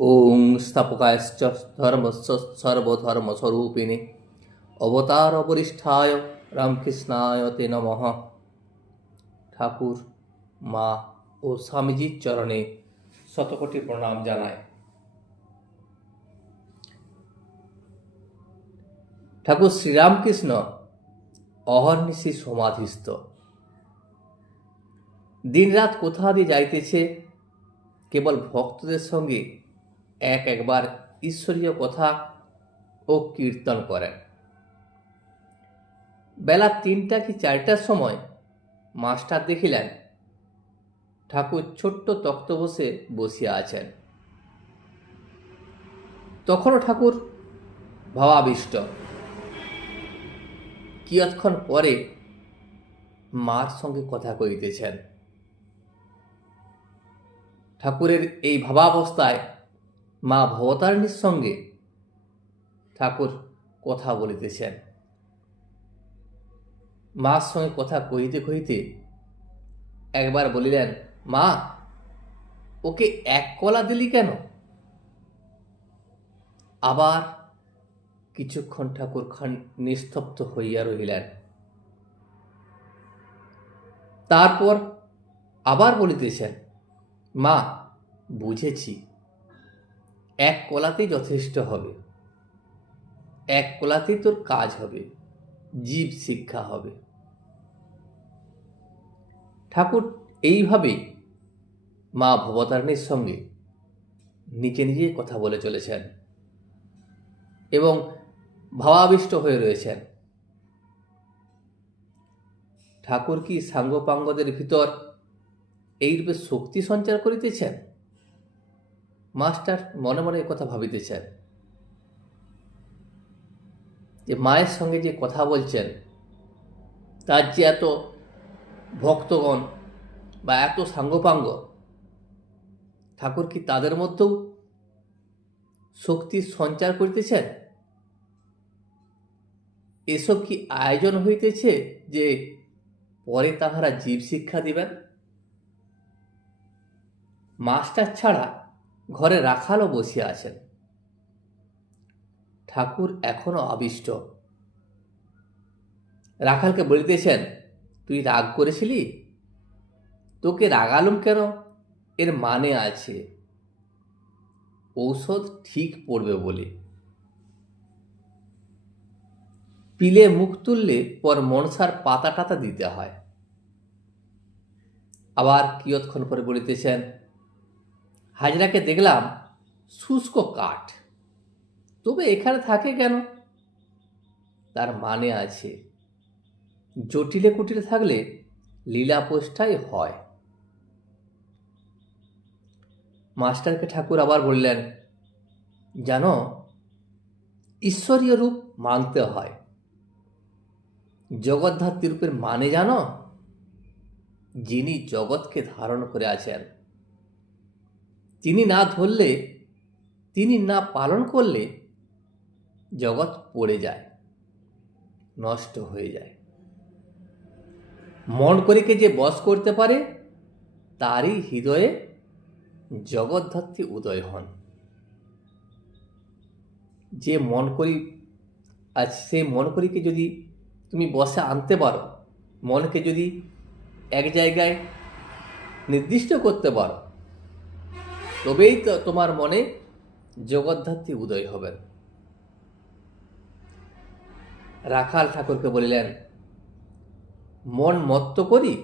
ওং স্থাপকায়শ্চ ধর্মস্য সর্বধর্মস্বরূপিণে অবতারবরিষ্ঠায় রামকৃষ্ণায় তে নমঃ। ঠাকুর, মা ও স্বামীজির চরণে শতকোটি প্রণাম জানায়। ঠাকুর শ্রীরামকৃষ্ণ অহর্নিশি সমাধিস্থ। দিনরাত কোথা দিয়ে যাইতেছে, কেবল ভক্তদের সঙ্গে একবার ঈশ্বরীয় কথা ও কীর্তন করেন। বেলা 3টা কি 4টার সময় মাস্টার দেখিলেন ঠাকুর ছোট্ট তক্ত বসিয়া আছেন। তখনও ঠাকুর ভাবাবিষ্ট। কিয়ৎক্ষণ পরে মার সঙ্গে কথা কইতেছেন। ঠাকুরের এই ভাবাবস্থায় মা ভবতারিণীর সঙ্গে ঠাকুর কথা বলিতেছেন। মার সঙ্গে কথা কহিতে কহিতে একবার বলিলেন, মা, ওকে 1 কলা দিলি কেন? আবার কিছুক্ষণ ঠাকুর নিস্তব্ধ হইয়া রহিলেন। তারপর আবার বলিতেছেন, মা, বুঝেছি, 1 কলাতেই যথেষ্ট হবে। 1 কলাতেই তোর কাজ হবে, জীব শিক্ষা হবে। ঠাকুর এইভাবেই মা ভবতারিণীর সঙ্গে নিজে নিজে কথা বলে চলেছেন এবং ভাবাবিষ্ট হয়ে রয়েছেন। ঠাকুর কি সাঙ্গপাঙ্গদের ভিতর এইরূপে শক্তি সঞ্চার করিতেছেন? মাস্টার মনে মনে কথা ভাবিতেছেন যে মায়ের সঙ্গে যে কথা বলছেন, তার যে এত ভক্তগণ বা এত সাঙ্গপাঙ্গ, ঠাকুর কি তাদের মধ্যেও শক্তি সঞ্চার করিতেছেন? এসব কি আয়োজন হইতেছে যে পরে তাহারা জীব শিক্ষা দিবেন? মাস্টার ছাড়া ঘরে রাখালও বসিয়া আছেন। ঠাকুর এখনো আবিষ্ট। রাখালকে বলিতেছেন, তুই রাগ করেছিলি? তোকে রাগালুম কেন, এর মানে আছে, ঔষধ ঠিক পড়বে বলে। পিলে মুখ তুললে পর মনসার পাতা টাতা দিতে হয়। আবার কিয়ৎক্ষণ পরে বলিতেছেন, হাজরাকে দেখলাম শুষ্ক কাঠ, তবে এখানে থাকে কেন? তার মানে আছে, জটিলে কুটিলে থাকলে লীলাপোষ্ঠাই হয়। মাস্টারকে ঠাকুর আবার বললেন, জানো, ঈশ্বরীয় রূপ মানতে হয়। জগদ্ধাত্রী রূপের মানে জানো? যিনি জগৎকে ধারণ করে আছেন, তিনি না ধরলে, তিনি না পালন করলে জগৎ পড়ে যায়, নষ্ট হয়ে যায়। মন করিকে যে বশ করতে পারে, তারই হৃদয়ে জগদ্ধাত্রী উদয় হন। যে মন করি, আজ সেই মন করিকে যদি তুমি বশে আনতে পারো, মনকে যদি এক জায়গায় নির্দিষ্ট করতে পারো, তবেই তো তোমার মনে জগদ্ধাত্রী উদয় হবেন। রাখাল ঠাকুরকে বলিলেন, মন মত্ত করি?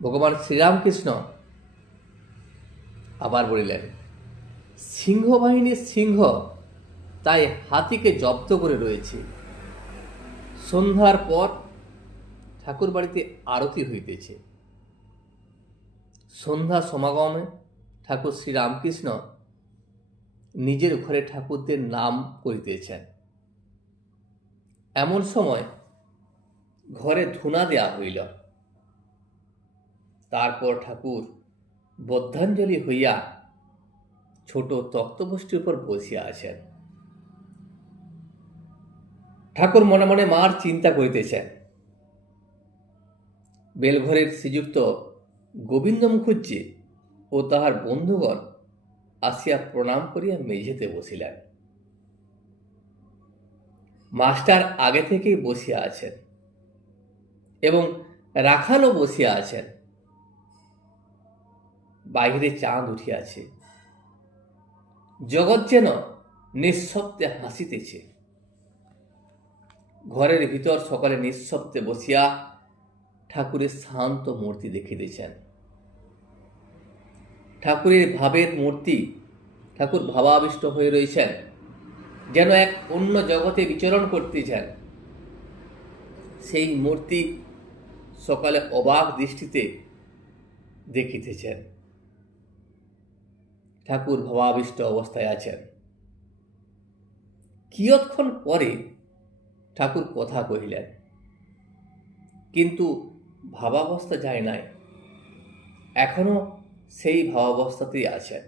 ভগবান শ্রীরামকৃষ্ণ আবার বলিলেন, সিংহ বাহিনীর সিংহ, তাই হাতিকে জব্দ করে রয়েছে। সন্ধ্যার পর ঠাকুর বাড়িতে আরতি হইতেছে। সন্ধ্যা সমাগমে ঠাকুর শ্রীরামকৃষ্ণ নিজের ঘরে ঠাকুরদের নাম করিতেছেন। এমন সময় ঘরে ধূনা দেয়া হইল। তারপর ঠাকুর বদ্ধাঞ্জলি হইয়া ছোট তক্তপোষ্টির উপর বসিয়া আছেন। ঠাকুর মনে মনে মার চিন্তা করিতেছেন। বেলঘরের শ্রীযুক্ত গোবিন্দ মুখুজ্জি ও তাহার বন্ধুগণ আসিয়া প্রণাম করিয়া মেঝেতে বসিলেন। মাস্টার আগে থেকেই বসিয়া আছেন এবং রাখালও বসিয়া আছেন। বাহিরে চাঁদ উঠিয়াছে, জগৎ যেন নিঃশব্দে হাসিতেছে। ঘরের ভিতর সকলে নিঃশব্দে বসিয়া ঠাকুরের শান্ত মূর্তি দেখিতেছেন। ঠাকুরের ভাবের মূর্তি, ঠাকুর ভাবাবিষ্ট হয়ে রয়েছেন, যেন এক অন্য জগতে বিচরণ করতেছেন। সেই মূর্তি সকালে অবাক দৃষ্টিতে দেখিতেছেন। ঠাকুর ভাবাবিষ্ট অবস্থায় আছেন। কিয়ৎক্ষণ পরে ঠাকুর কথা কহিলেন, কিন্তু ভাবাবস্থা যায় নাই, এখনো সেই ভাবাবস্থাতেই আছেন।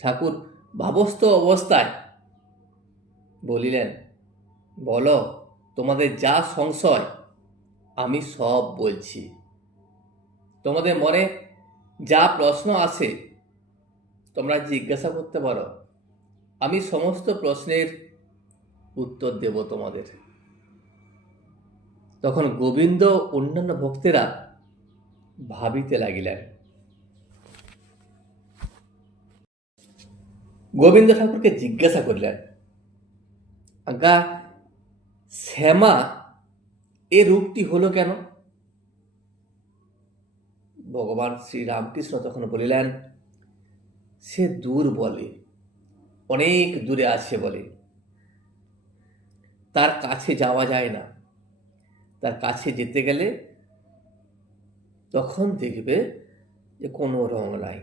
ঠাকুর ভাবস্থ অবস্থায় বলিলেন, বলো, তোমাদের যা সংশয় আমি সব বলছি। তোমাদের মনে যা প্রশ্ন আসে তোমরা জিজ্ঞাসা করতে পারো, আমি সমস্ত প্রশ্নের উত্তর দেব তোমাদের। তখন গোবিন্দ অন্যান্য ভক্তেরা ভাবিতে লাগিলেন। গোবিন্দ ঠাকুরকে জিজ্ঞাসা করিলেন, আজ্ঞা, শ্যামা এ রূপটি হলো কেন? ভগবান শ্রীরামকৃষ্ণ তখন বলিলেন, সে দূর বলে, অনেক দূরে আছে বলে, তার কাছে যাওয়া যায় না। তার কাছে যেতে গেলে তখন দেখবে যে কোনো রং নাই।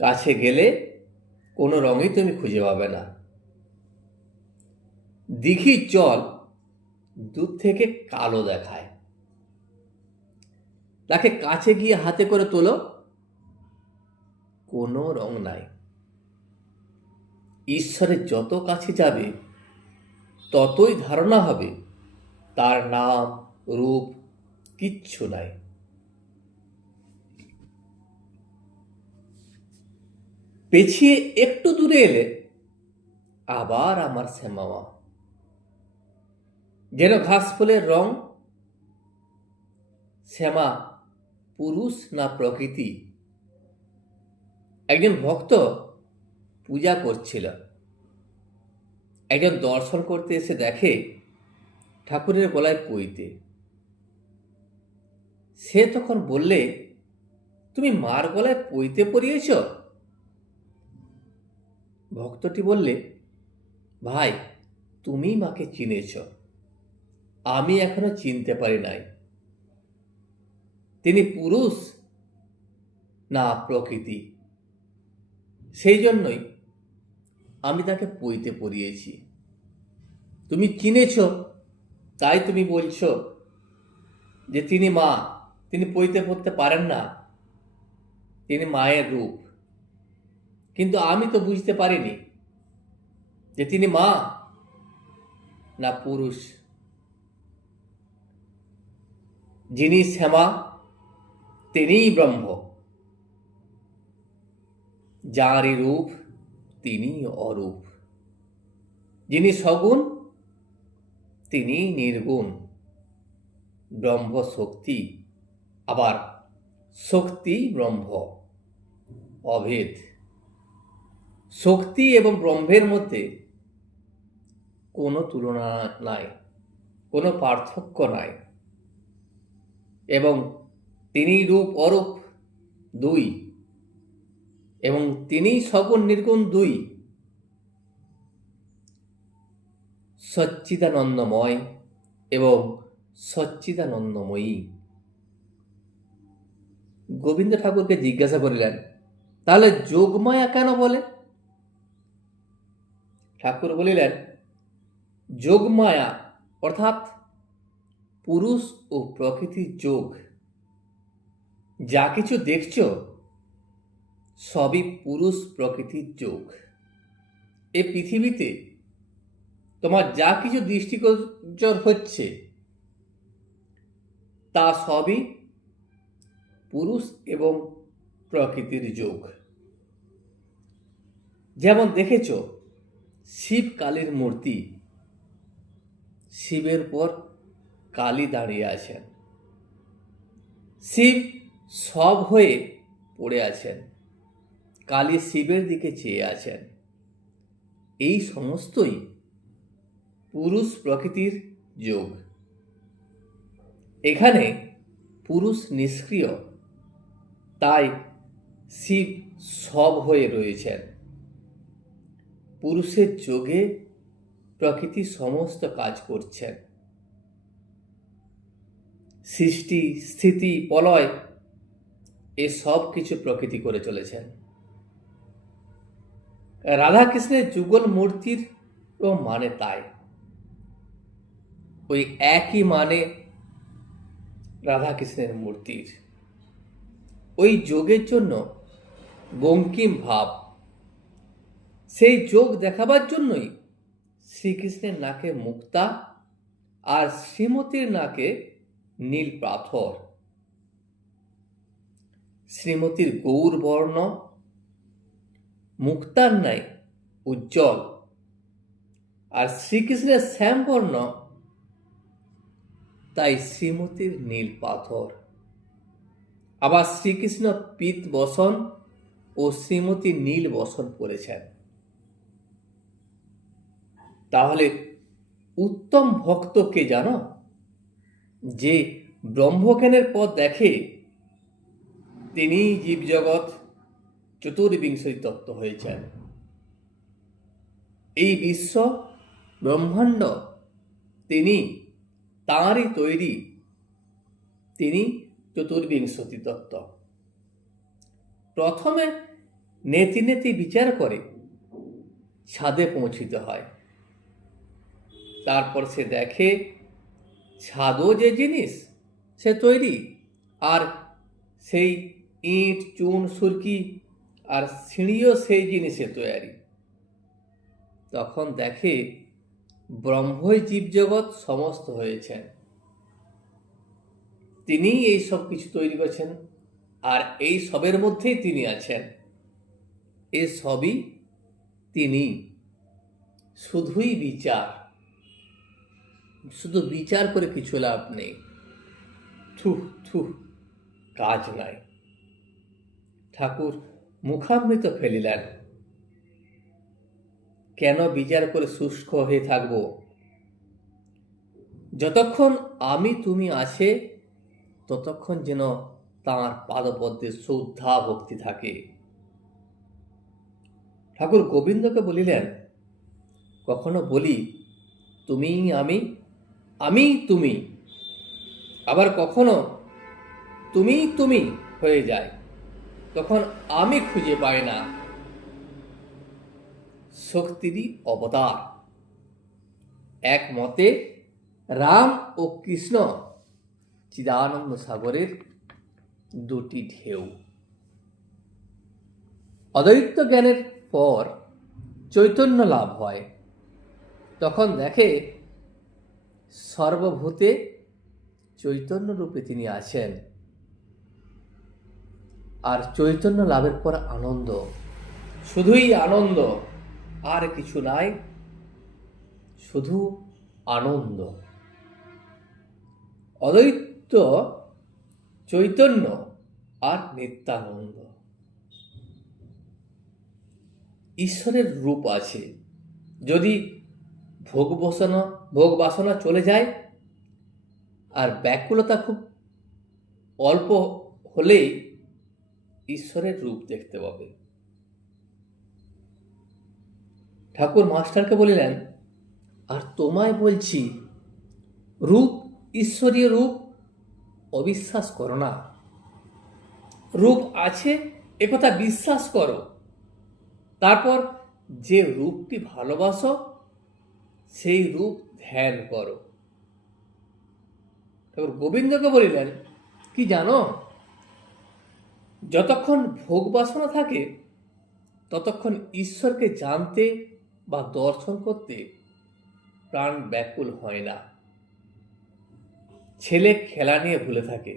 কাছে গেলে কোনো রঙই তুমি খুঁজে পাবে না। দিঘির জল দূর থেকে কালো দেখায়, তাকে কাছে গিয়ে হাতে করে তোলো, কোনো রং নাই। ঈশ্বরের যত কাছে যাবে ততই ধারণা হবে তার নাম রূপ কিচ্ছু নাই। পেছিয়ে একটু দূরে এলে আবার আমার শ্যামামা, যেন ঘাস ফুলের রং। শ্যামা পুরুষ না প্রকৃতি? একজন ভক্ত পূজা করছিল, একজন দর্শন করতে এসে দেখে ঠাকুরের গলায় পইতে। সে তখন বললে, তুমি মার গলায় পইতে পরিয়েছ? ভক্তটি বললে, ভাই, তুমি মাকে চিনেছ, আমি এখনো চিনতে পারি নাই। তিনি পুরুষ না প্রকৃতি, সেই জন্যই আমি তাকে পইতে পরিয়েছি। তুমি চিনেছ, তাই তুমি বলছো যে তিনি মা, তিনি পইতে পড়তে পারেন না, তিনি মায়ের রূপ। কিন্তু আমি তো বুঝতে পারিনি যে তিনি মা না পুরুষ। যিনি শ্যামা তিনিই ব্রহ্ম, যাঁরই রূপ তিনি অরূপ। যিনি সগুণ তিনি নির্গুণ। ব্রহ্ম শক্তি, আবার শক্তি ব্রহ্ম, অভেদ। শক্তি এবং ব্রহ্মের মধ্যে কোনো তুলনা নাই, কোনো পার্থক্য নাই। এবং তিনি রূপ অরূপ দুই, এবং তিনি সগুণ নির্গুণ দুই। সচ্চিদানন্দময় এবং সচ্চিদানন্দময়ী। গোবিন্দ ঠাকুরকে জিজ্ঞাসা করিলেন, তাহলে যোগমায়া কেন বলে? ঠাকুর বলিলেন, যোগমায়া অর্থাৎ পুরুষ ও প্রকৃতির যোগ। যা কিছু দেখছ সবই পুরুষ প্রকৃতির যোগ। এ পৃথিবীতে তোমার যা কিছু দৃষ্টিগোচর হচ্ছে তা সবই পুরুষ এবং প্রকৃতির যোগ। যেমন দেখেছ শিব কালীর মূর্তি, শিবের পর কালী দাঁড়িয়ে আছেন, শিব সব হয়ে পড়ে আছেন, কালী শিবের দিকে চেয়ে আছেন। এই সমস্তই পুরুষ প্রকৃতির যোগ। এখানে পুরুষ নিষ্ক্রিয়, তাই শিব সব হয়ে রয়েছেন। পুরুষের যোগে প্রকৃতি সমস্ত কাজ করছেন। সৃষ্টি, স্থিতি, প্রলয় এ সব কিছু প্রকৃতি করে চলেছেন। রাধাকৃষ্ণের যুগল মূর্তির মানে তাই, ওই একই মানে রাধাকৃষ্ণের মূর্তির। ওই যোগের জন্য বঙ্কিম ভাব, সেই যোগ দেখাবার জন্যই শ্রীকৃষ্ণের নাকে মুক্তা আর শ্রীমতীর নাকে নীল পাথর। শ্রীমতীর গৌর বর্ণ, মুক্তার ন্যায় উজ্জ্বল, আর শ্রীকৃষ্ণের শ্যামবর্ণ, তাই শ্রীমতীর নীল পাথর। আবার শ্রীকৃষ্ণ পীত বসন ও শ্রীমতী নীল বসন পরেছেন। তাহলে উত্তম ভক্ত কে জানো? যে ব্রহ্মজ্ঞানের পথ দেখে, তিনি জীবজগৎ চতুর্বিংশতি তত্ত্ব হয়েছেন। এই বিশ্ব ব্রহ্মাণ্ড তিনি, তাঁরই তৈরি, তিনি চতুর্বিংশতি তত্ত্ব। প্রথমে নেতি নেতি বিচার করে ছাদে পৌঁছিতে হয়, তারপর সে দেখে ছাদও যে জিনিস সে তৈরি, আর সেই ইট, চুন, সুরকি আর সিঁড়িও সেই জিনিসে তৈরি। তখন দেখে ব্রহ্মই জীবজগৎ সমস্ত হয়েছেন, তিনি এই সব কিছু তৈরি করেছেন, আর এই সবের মধ্যেই তিনি আছেন। এ সবই তিনি। শুধুই বিচার, শুধু বিচার করে কিছু লাভ নেই, কাজ নাই। ঠাকুর মুখামৃত ফেলিলেন, কেন বিচার করে শুষ্ক হয়ে থাকব? যতক্ষণ আমি তুমি আছে, ততক্ষণ যেন তাঁর পাদপদ্মে শ্রদ্ধা ভক্তি থাকে। ঠাকুর গোবিন্দকে বলিলেন, কখনো বলি তুমি আমি, আমি তুমি, আবার কখনো তুমি তুমি হয়ে যায়, তখন আমি খুঁজে পাই না। শক্তিরই অবতার। এক মতে রাম ও কৃষ্ণ চিদানন্দ সাগরের দুটি ঢেউ। অদ্বৈত জ্ঞানের পর চৈতন্য লাভ হয়, তখন দেখে সর্বভূতে চৈতন্য রূপে তিনি আছেন। আর চৈতন্য লাভের পর আনন্দ, শুধুই আনন্দ, আর কিছু নাই, শুধু আনন্দ। অদ্বৈত চৈতন্য আর নিত্যানন্দ। ঈশ্বরের রূপ আছে, যদি ভোগ বাসনা চলে যায় আর ব্যাকুলতা খুব অল্প হলেই ঈশ্বরের রূপ দেখতে পাবে। ঠাকুর মাস্টারকে বলিলেন, আর তোমায় বলছি, রূপ ঈশ্বরীয় রূপ অবিশ্বাস করো না। রূপ আছে একথা বিশ্বাস করো, তারপর যে রূপটি ভালোবাসো সেই রূপ ধ্যান করো। ঠাকুর গোবিন্দকে বলিলেন, কি জানো, যতক্ষণ ভোগ বাসনা থাকে ততক্ষণ ঈশ্বরকে জানতে বা দর্শন করতে প্রাণ ব্যাকুল হয় না। ছেলে খেলা নিয়ে ভুলে থাকে,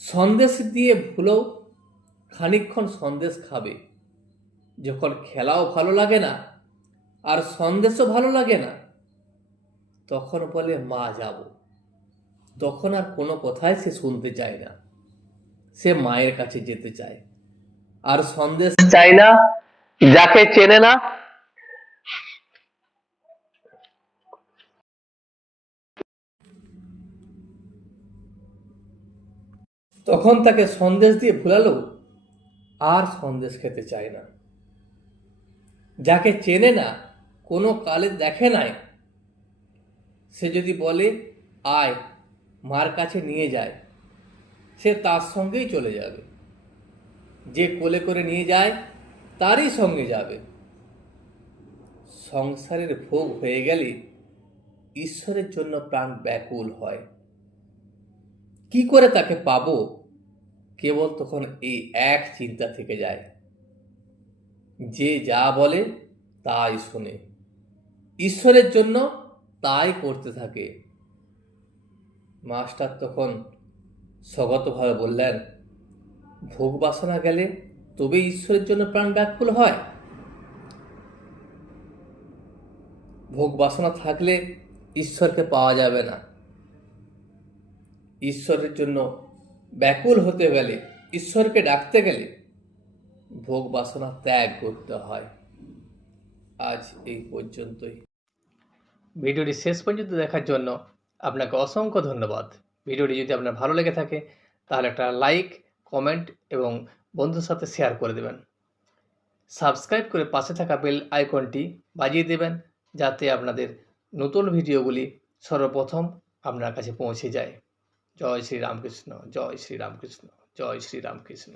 সন্দেশ দিয়ে ভুলেও খানিকক্ষণ সন্দেশ খাবে, যখন খেলাও ভালো লাগে না আর সন্দেশও ভালো লাগে না, তখন বলে মা যাব। তখন আর কোনো কথাই সে শুনতে চায় না, সে মায়ের কাছে যেতে চায়। আর সন্দেশ চায় না, যাকে চেনে না তখন তাকে সন্দেশ দিয়ে ভুলালেও আর সন্দেশ খেতে চায় না। যাকে চেনে না, কোনো কালে দেখে নাই, সে যদি বলে আয় মার কাছে নিয়ে যায়, সে তার সঙ্গেই চলে যাবে। যে কোলে করে নিয়ে যায় তারই সঙ্গে যাবে। সংসারের ভোগ হয়ে গেলে ঈশ্বরের জন্য প্রাণ ব্যাকুল হয়। কি করে তাকে পাবো, কেবল তখন এই এক চিন্তা থেকে যায়। যে যা বলে তাই শোনে, ঈশ্বরের জন্য তাই করতে থাকে। মাস্টার তখন স্বগতভাবে বললেন, ভোগ বাসনা গেলে তবে ঈশ্বরের জন্য প্রাণ ব্যাকুল হয়। ভোগ বাসনা থাকলে ঈশ্বরকে পাওয়া যাবে না। ঈশ্বরের জন্য ব্যাকুল হতে গেলে, ঈশ্বরকে ডাকতে গেলে ভোগ বাসনা ত্যাগ করতে হয়। আজ এই পর্যন্তই। ভিডিওটি শেষ পর্যন্ত দেখার জন্য আপনাকে অসংখ্য ধন্যবাদ। ভিডিওটি যদি আপনার ভালো লেগে থাকে তাহলে একটা লাইক, কমেন্ট এবং বন্ধুর সাথে শেয়ার করে দেবেন। সাবস্ক্রাইব করে পাশে থাকা বেল আইকনটি বাজিয়ে দেবেন, যাতে আপনাদের নতুন ভিডিওগুলি সর্বপ্রথম আপনার কাছে পৌঁছে যায়। জয় শ্রী রামকৃষ্ণ, জয় শ্রী রামকৃষ্ণ, জয় শ্রী রামকৃষ্ণ।